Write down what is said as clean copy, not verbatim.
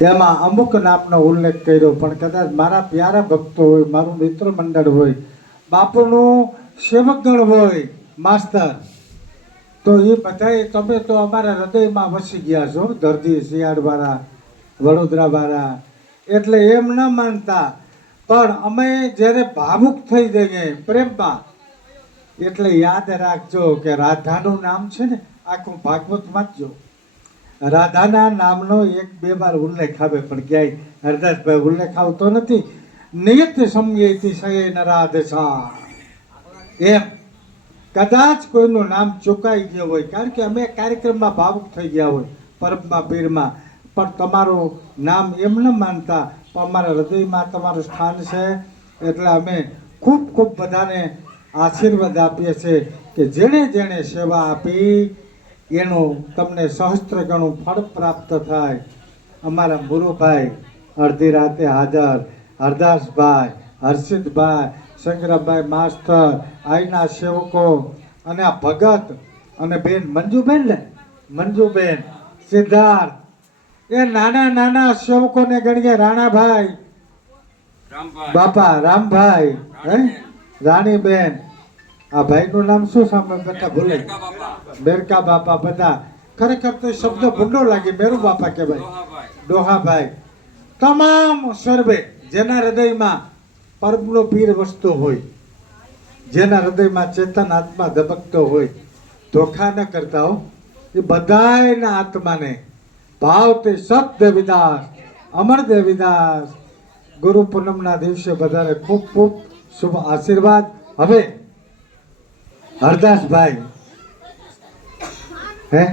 એમાં અમુક નામનો ઉલ્લેખ કર્યો, પણ કદાચ મારા પ્યારા ભક્તો હોય, મારું મિત્ર મંડળ હોય, બાપુનું સેવકગણ હોય, માસ્તર, તો એ બધાય તમે તો અમારા હૃદયમાં વસી ગયા છો. દર્દી શિયાળવાળા, વડોદરાવાળા, એટલે એમ ન માનતા, પણ અમે જ્યારે ભાવુક થઈ જઈએ પ્રેમમાં, એટલે યાદ રાખજો કે રાધાનું નામ છે ને, આખું ભાગવત વાંચજો. રાધાના નામનો 1-2 વાર ઉલ્લેખ આવે, પણ ક્યાંય હરદાસભાઈ ઉલ્લેખ આવતો નથી. નિયત સમયેથી શયન રાધસા, એમ કદાચ કોઈનું નામ ચૂકાઈ ગયું હોય, કારણ કે અમે કાર્યક્રમમાં ભાવુક થઈ ગયા હોય પરબમાં પીરમાં, પણ તમારું નામ એમ ન માનતા, પણ અમારા હૃદયમાં તમારું સ્થાન છે. એટલે અમે ખૂબ ખૂબ બધાને આશીર્વાદ આપીએ છીએ કે જેણે જેણે સેવા આપી એનું તમને સહસ્ત્ર ગણું ફળ પ્રાપ્ત થાય. અમારા મુરુભાઈ અડધી રાતે હાજર, હરદાસભાઈ, હર્ષિતભાઈ, શંકરભાઈ માસ્ટર, આઈના સેવકો, અને આ ભગત અને બેન મંજુબેન ને, મંજુબેન, સિદ્ધાર્થ, એ નાના નાના સેવકોને ગણીએ. રાણાભાઈ, બાપા રામભાઈ, હે રાણીબેન, આ ભાઈનું નામ શું સામે બેટા ભૂલે, બેરકા બાપા, બધા ખરેખર તો શબ્દ ભૂંડો લાગે. મેરુ બાપા કહેવાય, ડોહાભાઈ, તમામ સર્વે જેના હૃદયમાં પરમનો પીર વસતો હોય, જેના હૃદયમાં ચેતન આત્મા ધબકતો હોય, ધોખા ન કરતા હો, એ બધાયના આત્માને ભાવથી સત દેવીદાસ, અમર દેવીદાસ ગુરુ પૂનમના દિવસે બધાને ખૂબ ખૂબ શુભ આશીર્વાદ. હવે હરદાસભાઈ, હે